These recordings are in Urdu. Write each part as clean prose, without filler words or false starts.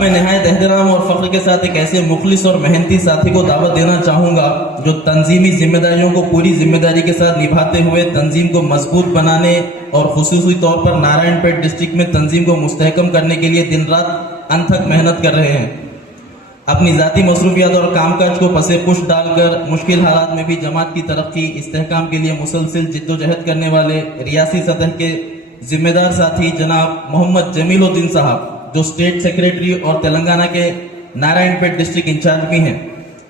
اب میں نہایت احترام اور فخر کے ساتھ ایک ایسے مخلص اور محنتی ساتھی کو دعوت دینا چاہوں گا جو تنظیمی ذمہ داریوں کو پوری ذمہ داری کے ساتھ نبھاتے ہوئے تنظیم کو مضبوط بنانے اور خصوصی طور پر نارائن پیٹ ڈسٹرکٹ میں تنظیم کو مستحکم کرنے کے لیے دن رات انتھک محنت کر رہے ہیں. اپنی ذاتی مصروفیات اور کام کاج کو پس پش ڈال کر مشکل حالات میں بھی جماعت کی ترقی استحکام کے لیے مسلسل جد و جہد کرنے والے ریاسی سطح کے ذمہ دار ساتھی جناب محمد جمیل الدین صاحب جو اسٹیٹ سیکریٹری اور تلنگانہ کے نارائن پیٹ ڈسٹرکٹ انچارج بھی ہیں.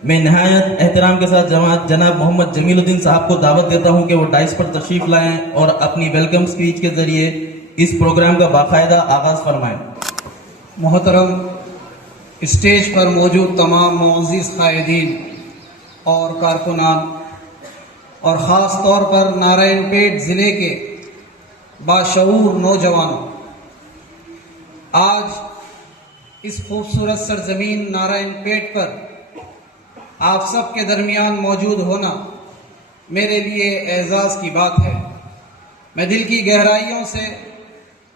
میں نہایت احترام کے ساتھ جناب محمد جمیل الدین صاحب کو دعوت دیتا ہوں کہ وہ ڈائس پر تشریف لائیں اور اپنی ویلکم سپیچ کے ذریعے اس پروگرام کا باقاعدہ آغاز فرمائیں. محترم اسٹیج پر موجود تمام معزز قائدین اور کارکنان اور خاص طور پر نارائن پیٹ ضلع کے باشعور نوجوانوں، آج اس خوبصورت سرزمین نارائن پیٹ پر آپ سب کے درمیان موجود ہونا میرے لیے اعزاز کی بات ہے. میں دل کی گہرائیوں سے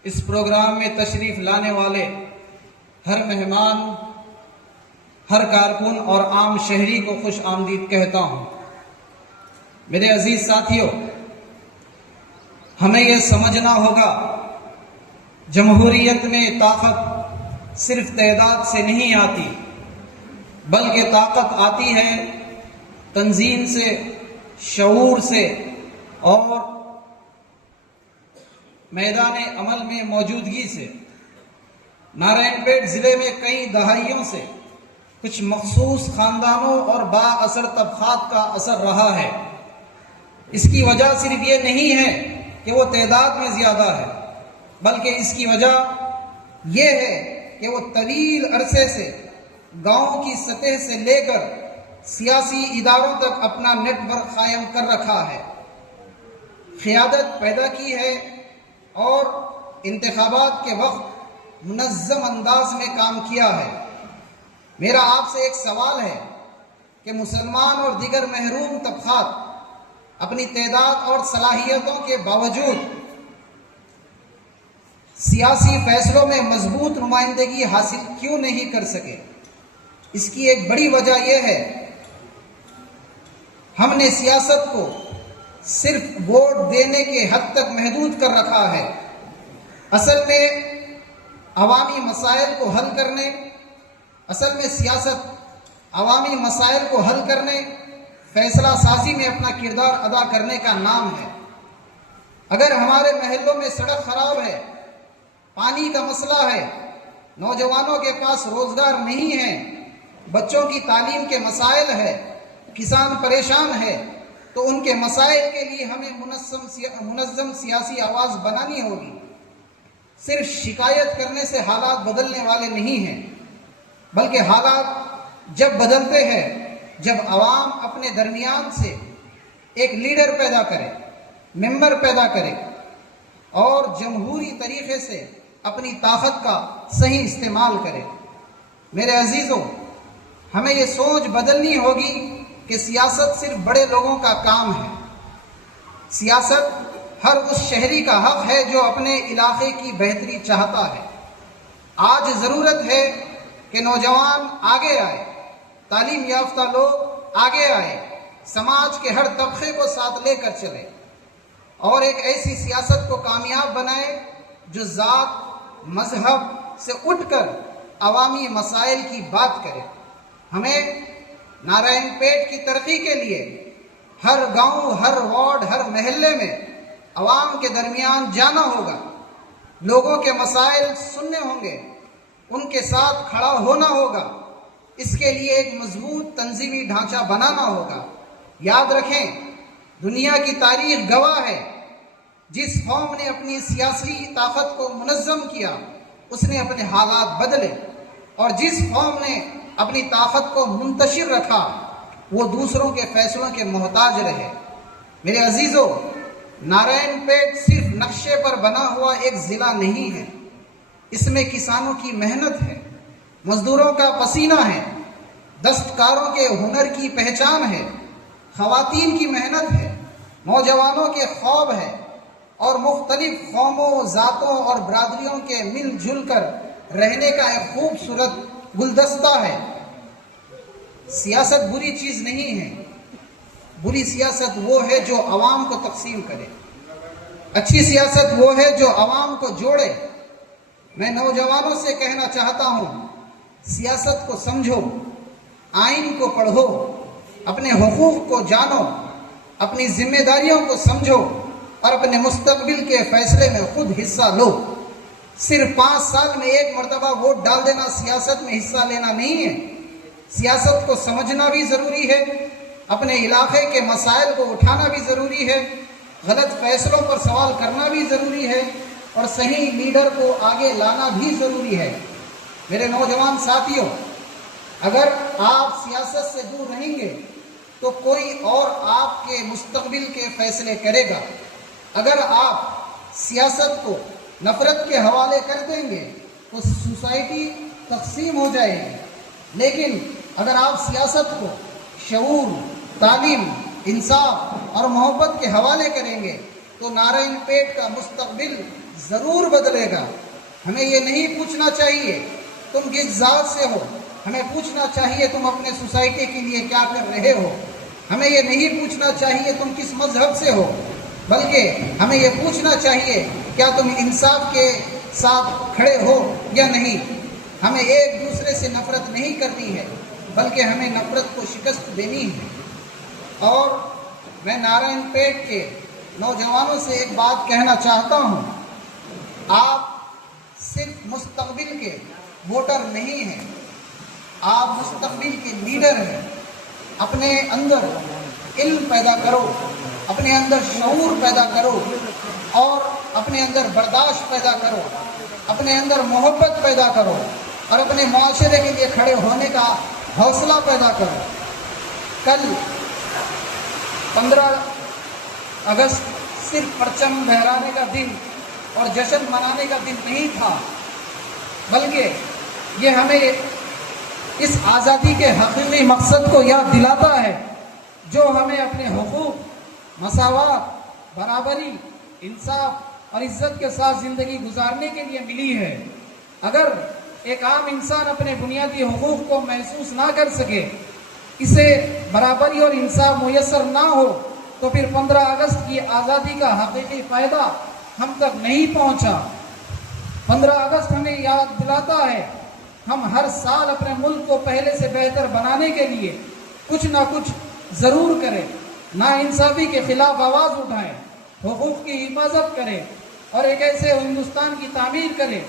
اس پروگرام میں تشریف لانے والے ہر مہمان، ہر کارکن اور عام شہری کو خوش آمدید کہتا ہوں. میرے عزیز ساتھیوں، ہمیں یہ سمجھنا ہوگا جمہوریت میں طاقت صرف تعداد سے نہیں آتی، بلکہ طاقت آتی ہے تنظیم سے، شعور سے اور میدان عمل میں موجودگی سے. نارائن پیٹ ضلع میں کئی دہائیوں سے کچھ مخصوص خاندانوں اور با اثر طبقات کا اثر رہا ہے. اس کی وجہ صرف یہ نہیں ہے کہ وہ تعداد میں زیادہ ہے، بلکہ اس کی وجہ یہ ہے کہ وہ طویل عرصے سے گاؤں کی سطح سے لے کر سیاسی اداروں تک اپنا نیٹ ورک قائم کر رکھا ہے، قیادت پیدا کی ہے اور انتخابات کے وقت منظم انداز میں کام کیا ہے. میرا آپ سے ایک سوال ہے کہ مسلمان اور دیگر محروم طبقات اپنی تعداد اور صلاحیتوں کے باوجود سیاسی فیصلوں میں مضبوط نمائندگی حاصل کیوں نہیں کر سکے؟ اس کی ایک بڑی وجہ یہ ہے ہم نے سیاست کو صرف ووٹ دینے کے حد تک محدود کر رکھا ہے. اصل میں عوامی مسائل کو حل کرنے، سیاست عوامی مسائل کو حل کرنے، فیصلہ سازی میں اپنا کردار ادا کرنے کا نام ہے. اگر ہمارے محلوں میں سڑک خراب ہے، پانی کا مسئلہ ہے، نوجوانوں کے پاس روزگار نہیں ہے، بچوں کی تعلیم کے مسائل ہے، کسان پریشان ہے، تو ان کے مسائل کے لیے ہمیں منظم سیاسی آواز بنانی ہوگی. صرف شکایت کرنے سے حالات بدلنے والے نہیں ہیں، بلکہ حالات جب بدلتے ہیں جب عوام اپنے درمیان سے ایک لیڈر پیدا کرے، ممبر پیدا کرے اور جمہوری طریقے سے اپنی طاقت کا صحیح استعمال کرے. میرے عزیزوں، ہمیں یہ سوچ بدلنی ہوگی کہ سیاست صرف بڑے لوگوں کا کام ہے. سیاست ہر اس شہری کا حق ہے جو اپنے علاقے کی بہتری چاہتا ہے. آج ضرورت ہے کہ نوجوان آگے آئے، تعلیم یافتہ لوگ آگے آئے، سماج کے ہر طبقے کو ساتھ لے کر چلے اور ایک ایسی سیاست کو کامیاب بنائے جو ذات، مذہب سے اٹھ کر عوامی مسائل کی بات کرے. ہمیں نارائن پیٹ کی ترقی کے لیے ہر گاؤں، ہر وارڈ، ہر محلے میں عوام کے درمیان جانا ہوگا، لوگوں کے مسائل سننے ہوں گے، ان کے ساتھ کھڑا ہونا ہوگا. اس کے لیے ایک مضبوط تنظیمی ڈھانچہ بنانا ہوگا. یاد رکھیں، دنیا کی تاریخ گواہ ہے، جس قوم نے اپنی سیاسی طاقت کو منظم کیا اس نے اپنے حالات بدلے، اور جس قوم نے اپنی طاقت کو منتشر رکھا وہ دوسروں کے فیصلوں کے محتاج رہے. میرے عزیزوں، نارائن پیٹ صرف نقشے پر بنا ہوا ایک ضلع نہیں ہے، اس میں کسانوں کی محنت ہے، مزدوروں کا پسینہ ہے، دستکاروں کے ہنر کی پہچان ہے، خواتین کی محنت ہے، نوجوانوں کے خواب ہے اور مختلف قوموں، ذاتوں اور برادریوں کے مل جل کر رہنے کا ایک خوبصورت گلدستہ ہے۔ سیاست بری چیز نہیں ہے، بری سیاست وہ ہے جو عوام کو تقسیم کرے، اچھی سیاست وہ ہے جو عوام کو جوڑے۔ میں نوجوانوں سے کہنا چاہتا ہوں، سیاست کو سمجھو، آئین کو پڑھو، اپنے حقوق کو جانو، اپنی ذمہ داریوں کو سمجھو اور اپنے مستقبل کے فیصلے میں خود حصہ لو۔ صرف 5 سال میں ایک مرتبہ ووٹ ڈال دینا سیاست میں حصہ لینا نہیں ہے۔ سیاست کو سمجھنا بھی ضروری ہے، اپنے علاقے کے مسائل کو اٹھانا بھی ضروری ہے، غلط فیصلوں پر سوال کرنا بھی ضروری ہے اور صحیح لیڈر کو آگے لانا بھی ضروری ہے۔ میرے نوجوان ساتھیوں، اگر آپ سیاست سے دور رہیں گے تو کوئی اور آپ کے مستقبل کے فیصلے کرے گا۔ اگر آپ سیاست کو نفرت کے حوالے کر دیں گے تو سوسائٹی تقسیم ہو جائے گی، لیکن اگر آپ سیاست کو شعور، تعلیم، انصاف اور محبت کے حوالے کریں گے تو نارائن پیٹ کا مستقبل ضرور بدلے گا۔ ہمیں یہ نہیں پوچھنا چاہیے تم کس ذات سے ہو، ہمیں پوچھنا چاہیے تم اپنے سوسائٹی کے لیے کیا کر رہے ہو۔ ہمیں یہ نہیں پوچھنا چاہیے تم کس مذہب سے ہو، بلکہ ہمیں یہ پوچھنا چاہیے کیا تم انصاف کے ساتھ کھڑے ہو یا نہیں۔ ہمیں ایک دوسرے سے نفرت نہیں کرنی ہے، بلکہ ہمیں نفرت کو شکست دینی ہے۔ اور میں نارائن پیٹ کے نوجوانوں سے ایک بات کہنا چاہتا ہوں، آپ صرف مستقبل کے ووٹر نہیں ہیں، آپ مستقبل کے لیڈر ہیں۔ اپنے اندر علم پیدا کرو، اپنے اندر شعور پیدا کرو اور اپنے اندر برداشت پیدا کرو، اپنے اندر محبت پیدا کرو اور اپنے معاشرے کے لیے کھڑے ہونے کا حوصلہ پیدا کرو۔ کل 15 اگست صرف پرچم لہرانے کا دن اور جشن منانے کا دن نہیں تھا، بلکہ یہ ہمیں اس آزادی کے حقیقی مقصد کو یاد دلاتا ہے جو ہمیں اپنے حقوق، مساوات، برابری، انصاف اور عزت کے ساتھ زندگی گزارنے کے لیے ملی ہے۔ اگر ایک عام انسان اپنے بنیادی حقوق کو محسوس نہ کر سکے، اسے برابری اور انصاف میسر نہ ہو، تو پھر 15 اگست کی آزادی کا حقیقی فائدہ ہم تک نہیں پہنچا۔ 15 اگست ہمیں یاد دلاتا ہے ہم ہر سال اپنے ملک کو پہلے سے بہتر بنانے کے لیے کچھ نہ کچھ ضرور کریں، ناانصافی کے خلاف آواز اٹھائیں، حقوق کی حفاظت کریں اور ایک ایسے ہندوستان کی تعمیر کریں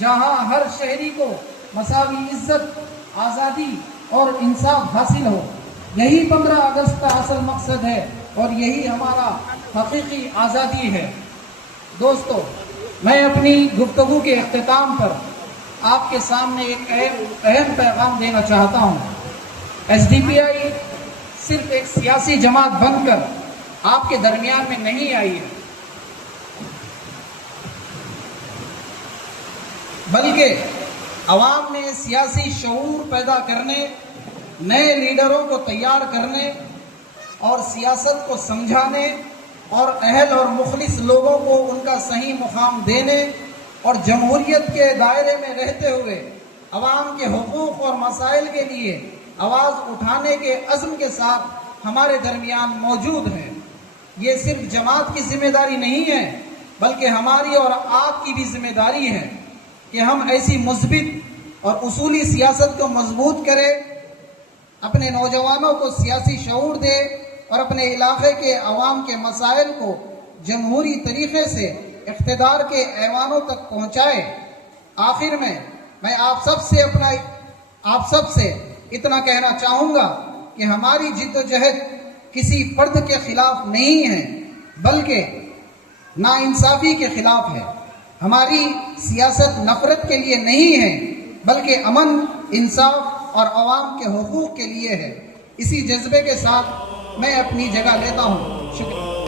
جہاں ہر شہری کو مساوی عزت، آزادی اور انصاف حاصل ہو۔ یہی 15 اگست کا اصل مقصد ہے اور یہی ہمارا حقیقی آزادی ہے۔ دوستو، میں اپنی گفتگو کے اختتام پر آپ کے سامنے ایک اہم پیغام دینا چاہتا ہوں۔ ایس ڈی پی آئی صرف ایک سیاسی جماعت بن کر آپ کے درمیان میں نہیں آئی ہے، بلکہ عوام میں سیاسی شعور پیدا کرنے، نئے لیڈروں کو تیار کرنے اور سیاست کو سمجھانے اور اہل اور مخلص لوگوں کو ان کا صحیح مقام دینے اور جمہوریت کے دائرے میں رہتے ہوئے عوام کے حقوق اور مسائل کے لیے آواز اٹھانے کے عزم کے ساتھ ہمارے درمیان موجود ہیں۔ یہ صرف جماعت کی ذمہ داری نہیں ہے، بلکہ ہماری اور آپ کی بھی ذمہ داری ہے کہ ہم ایسی مثبت اور اصولی سیاست کو مضبوط کریں، اپنے نوجوانوں کو سیاسی شعور دے اور اپنے علاقے کے عوام کے مسائل کو جمہوری طریقے سے اقتدار کے ایوانوں تک پہنچائے۔ آخر میں آپ سب سے اتنا کہنا چاہوں گا کہ ہماری جد و جہد کسی فرد کے خلاف نہیں ہے، بلکہ ناانصافی کے خلاف ہے۔ ہماری سیاست نفرت کے لیے نہیں ہے، بلکہ امن، انصاف اور عوام کے حقوق کے لیے ہے۔ اسی جذبے کے ساتھ میں اپنی جگہ لیتا ہوں۔ شکریہ۔